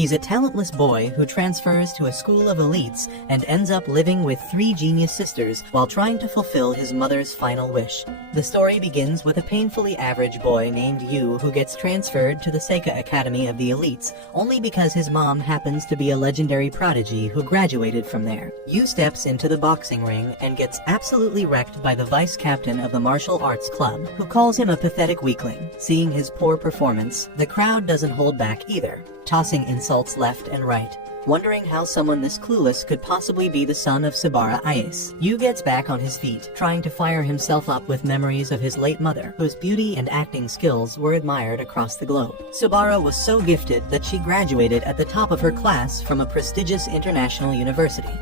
He's a talentless boy who transfers to a school of elites and ends up living with 3 genius sisters while trying to fulfill his mother's final wish. The story begins with a painfully average boy named Yu who gets transferred to the CineK Academy of the Elites only because his mom happens to be a legendary prodigy who graduated from there. Yu steps into the boxing ring and gets absolutely wrecked by the vice captain of the martial arts club, who calls him a pathetic weakling. Seeing his poor performance, the crowd doesn't hold back either, tossing insults left and right. Wondering how someone this clueless could possibly be the son of Sabara Ice, Yu gets back on his feet, trying to fire himself up with memories of his late mother, whose beauty and acting skills were admired across the globe. Sabara was so gifted that she graduated at the top of her class from a prestigious international university.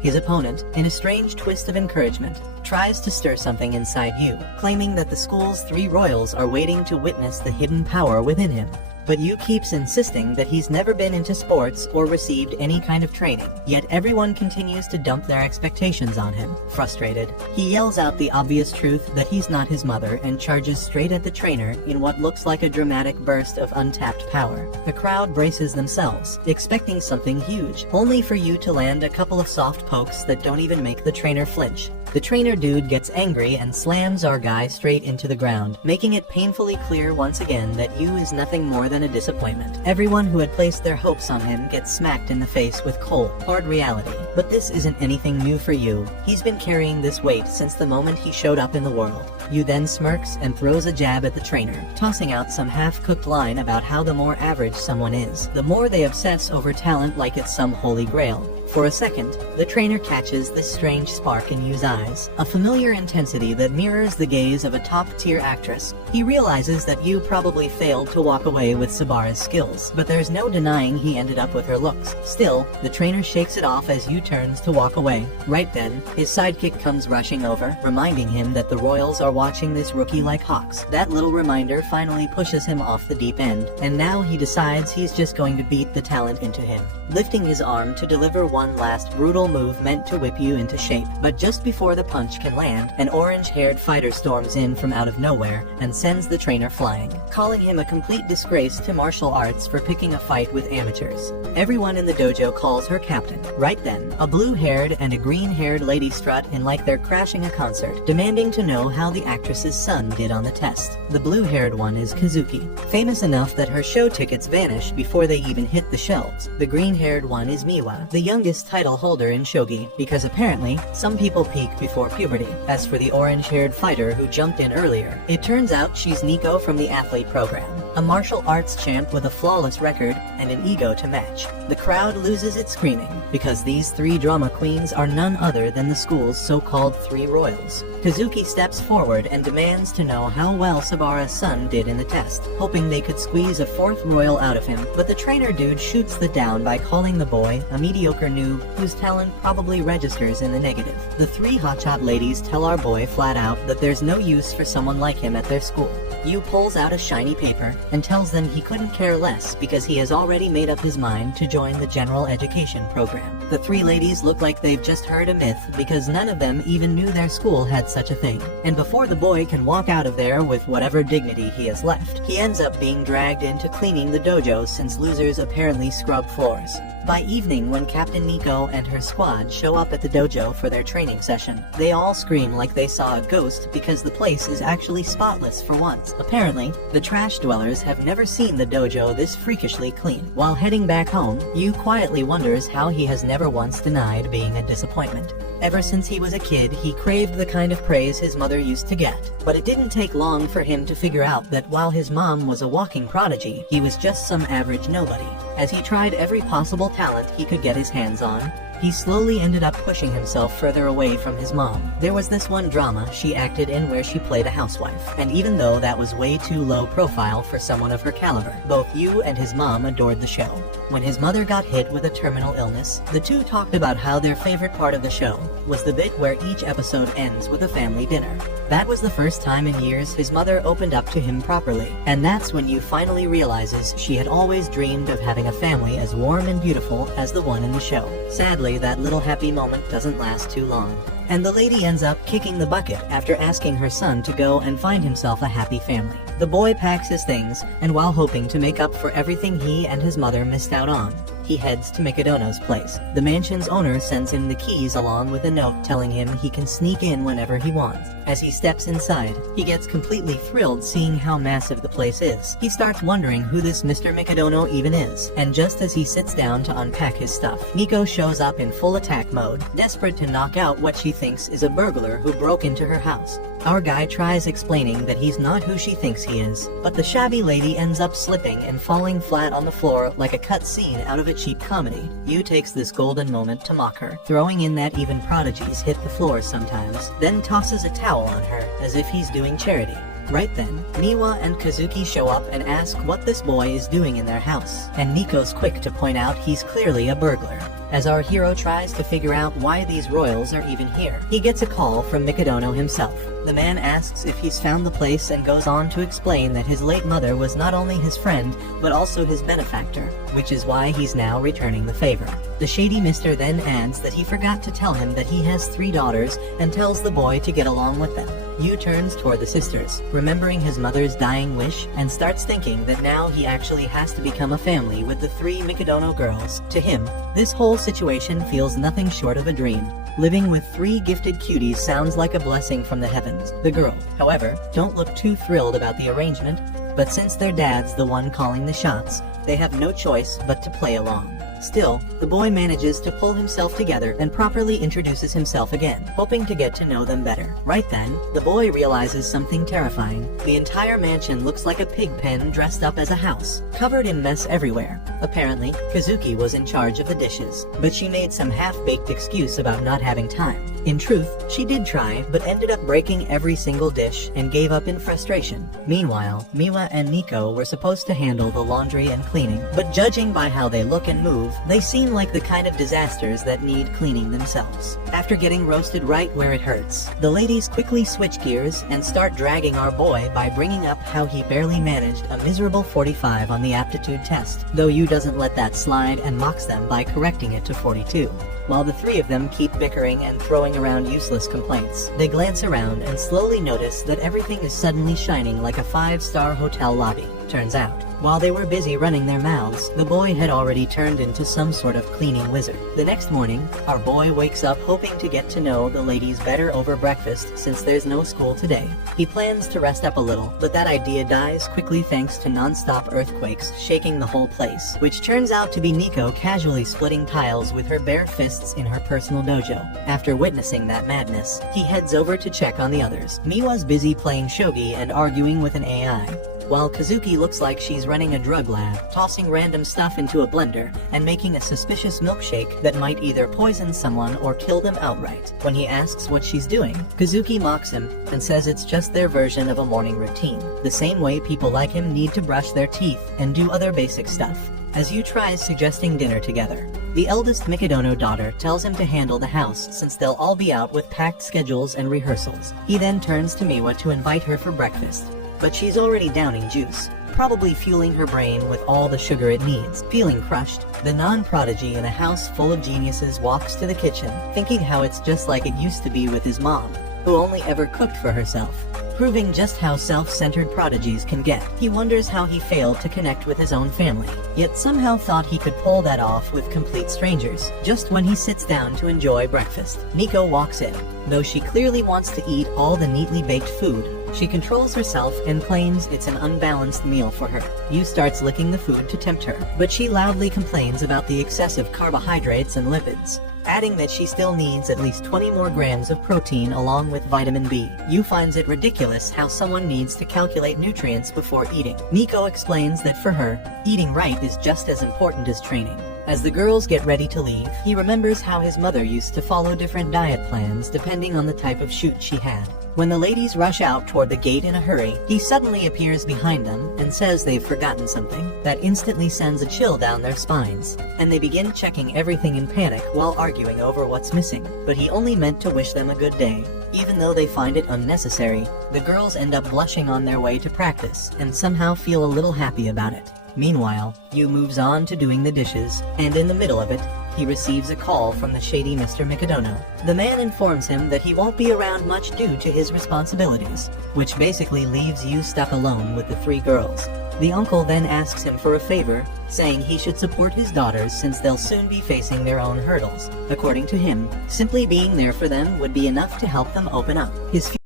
His opponent, in a strange twist of encouragement, tries to stir something inside Yu, claiming that the school's 3 royals are waiting to witness the hidden power within him. But Yu keeps insisting that he's never been into sports or received any kind of training, yet everyone continues to dump their expectations on him. Frustrated, he yells out the obvious truth that he's not his mother and charges straight at the trainer in what looks like a dramatic burst of untapped power. The crowd braces themselves, expecting something huge, only for Yu to land a couple of soft pokes that don't even make the trainer flinch. The trainer dude gets angry and slams our guy straight into the ground, making it painfully clear once again that Yu is nothing more than a disappointment. Everyone who had placed their hopes on him gets smacked in the face with cold, hard reality. But this isn't anything new for Yu. He's been carrying this weight since the moment he showed up in the world. Yu then smirks and throws a jab at the trainer, tossing out some half-cooked line about how the more average someone is, the more they obsess over talent like it's some holy grail. For a second, the trainer catches this strange spark in Yu's eyes, a familiar intensity that mirrors the gaze of a top-tier actress. He realizes that Yu probably failed to walk away with Sabara's skills, but there's no denying he ended up with her looks. Still, the trainer shakes it off as Yu turns to walk away. Right then, his sidekick comes rushing over, reminding him that the royals are watching this rookie like hawks. That little reminder finally pushes him off the deep end, and now he decides he's just going to beat the talent into him, lifting his arm to deliver one last brutal move meant to whip you into shape. But just before the punch can land, an orange-haired fighter storms in from out of nowhere and sends the trainer flying, calling him a complete disgrace to martial arts for picking a fight with amateurs. Everyone in the dojo calls her captain. Right then, a blue-haired and a green-haired lady strut in like they're crashing a concert, demanding to know how the actress's son did on the test. The blue-haired one is Kazuki, famous enough that her show tickets vanish before they even hit the shelves. The green-haired one is Miwa, the youngest title holder in shogi, because apparently, some people peak before puberty. As for the orange-haired fighter who jumped in earlier, it turns out she's Nico from the athlete program, a martial arts champ with a flawless record and an ego to match. The crowd loses its screaming, because these 3 drama queens are none other than the school's so-called 3 royals. Kazuki steps forward and demands to know how well Sabara's son did in the test, hoping they could squeeze a 4th royal out of him, but the trainer dude shoots the down by calling the boy a mediocre noob whose talent probably registers in the negative. The 3 hotshot ladies tell our boy flat out that there's no use for someone like him at their school. Yu pulls out a shiny paper and tells them he couldn't care less because he has already made up his mind to join the general education program. The 3 ladies look like they've just heard a myth because none of them even knew their school had such a thing. And before the boy can walk out of there with whatever dignity he has left, he ends up being dragged into cleaning the dojo since losers apparently scrub floors. By evening, when Captain Nico and her squad show up at the dojo for their training session, they all scream like they saw a ghost because the place is actually spotless for once. Apparently, the trash dwellers have never seen the dojo this freakishly clean. While heading back home, Yu quietly wonders how he has never once denied being a disappointment. Ever since he was a kid, he craved the kind of praise his mother used to get. But it didn't take long for him to figure out that while his mom was a walking prodigy, he was just some average nobody. As he tried every possible talent he could get his hands on, he slowly ended up pushing himself further away from his mom. There was this one drama she acted in where she played a housewife, and even though that was way too low profile for someone of her caliber, both Yu and his mom adored the show. When his mother got hit with a terminal illness, the two talked about how their favorite part of the show was the bit where each episode ends with a family dinner. That was the first time in years his mother opened up to him properly, and that's when Yu finally realizes she had always dreamed of having having a family as warm and beautiful as the one in the show. Sadly, that little happy moment doesn't last too long, and the lady ends up kicking the bucket after asking her son to go and find himself a happy family. The boy packs his things, and while hoping to make up for everything he and his mother missed out on, he heads to Mikadono's place. The mansion's owner sends him the keys along with a note telling him he can sneak in whenever he wants. As he steps inside, he gets completely thrilled seeing how massive the place is. He starts wondering who this Mr. Mikadono even is, and just as he sits down to unpack his stuff, Nico shows up in full attack mode, desperate to knock out what she thinks is a burglar who broke into her house. Our guy tries explaining that he's not who she thinks he is, but the shabby lady ends up slipping and falling flat on the floor like a cut scene out of a cheap comedy. Yu takes this golden moment to mock her, throwing in that even prodigies hit the floor sometimes, then tosses a towel on her as if he's doing charity. Right then, Miwa and Kazuki show up and ask what this boy is doing in their house, and Nico's quick to point out he's clearly a burglar. As our hero tries to figure out why these royals are even here, he gets a call from Mikadono himself. The man asks if he's found the place and goes on to explain that his late mother was not only his friend, but also his benefactor, which is why he's now returning the favor. The shady mister then adds that he forgot to tell him that he has 3 daughters and tells the boy to get along with them. Yu turns toward the sisters, remembering his mother's dying wish, and starts thinking that now he actually has to become a family with the 3 Mikadono girls. To him, this whole situation feels nothing short of a dream. Living with 3 gifted cuties sounds like a blessing from the heavens. The girls, however, don't look too thrilled about the arrangement, but since their dad's the one calling the shots, they have no choice but to play along. Still, the boy manages to pull himself together and properly introduces himself again, hoping to get to know them better. Right then, the boy realizes something terrifying. The entire mansion looks like a pig pen dressed up as a house, covered in mess everywhere. Apparently, Kazuki was in charge of the dishes, but she made some half-baked excuse about not having time. In truth, she did try, but ended up breaking every single dish and gave up in frustration. Meanwhile, Miwa and Nico were supposed to handle the laundry and cleaning, but judging by how they look and move, they seem like the kind of disasters that need cleaning themselves. After getting roasted right where it hurts, the ladies quickly switch gears and start dragging our boy by bringing up how he barely managed a miserable 45 on the aptitude test, though Yu doesn't let that slide and mocks them by correcting it to 42. While the 3 of them keep bickering and throwing around useless complaints, they glance around and slowly notice that everything is suddenly shining like a 5-star hotel lobby. Turns out, while they were busy running their mouths, the boy had already turned into some sort of cleaning wizard. The next morning, our boy wakes up hoping to get to know the ladies better over breakfast since there's no school today. He plans to rest up a little, but that idea dies quickly thanks to non-stop earthquakes shaking the whole place, which turns out to be Nico casually splitting tiles with her bare fists in her personal dojo. After witnessing that madness, he heads over to check on the others. Miwa's busy playing shogi and arguing with an AI, while Kazuki looks like she's running a drug lab, tossing random stuff into a blender and making a suspicious milkshake that might either poison someone or kill them outright. When he asks what she's doing, Kazuki mocks him and says it's just their version of a morning routine, the same way people like him need to brush their teeth and do other basic stuff. As Yu tries suggesting dinner together, the eldest Mikadono daughter tells him to handle the house since they'll all be out with packed schedules and rehearsals. He then turns to Miwa to invite her for breakfast, but she's already downing juice, probably fueling her brain with all the sugar it needs. Feeling crushed, the non-prodigy in a house full of geniuses walks to the kitchen, thinking how it's just like it used to be with his mom, who only ever cooked for herself, proving just how self-centered prodigies can get. He wonders how he failed to connect with his own family, yet somehow thought he could pull that off with complete strangers. Just when he sits down to enjoy breakfast, Nico walks in. Though she clearly wants to eat all the neatly baked food, she controls herself and claims it's an unbalanced meal for her. Yu starts licking the food to tempt her, but she loudly complains about the excessive carbohydrates and lipids, adding that she still needs at least 20 more grams of protein along with vitamin B. Yu finds it ridiculous how someone needs to calculate nutrients before eating. Nico explains that for her, eating right is just as important as training. As the girls get ready to leave, he remembers how his mother used to follow different diet plans depending on the type of shoot she had. When the ladies rush out toward the gate in a hurry, he suddenly appears behind them and says they've forgotten something. That instantly sends a chill down their spines, and they begin checking everything in panic while arguing over what's missing. But he only meant to wish them a good day. Even though they find it unnecessary, the girls end up blushing on their way to practice and somehow feel a little happy about it. Meanwhile, Yu moves on to doing the dishes, and in the middle of it, he receives a call from the shady Mr. Mikadono. The man informs him that he won't be around much due to his responsibilities, which basically leaves Yu stuck alone with the three girls. The uncle then asks him for a favor, saying he should support his daughters since they'll soon be facing their own hurdles. According to him, simply being there for them would be enough to help them open up. His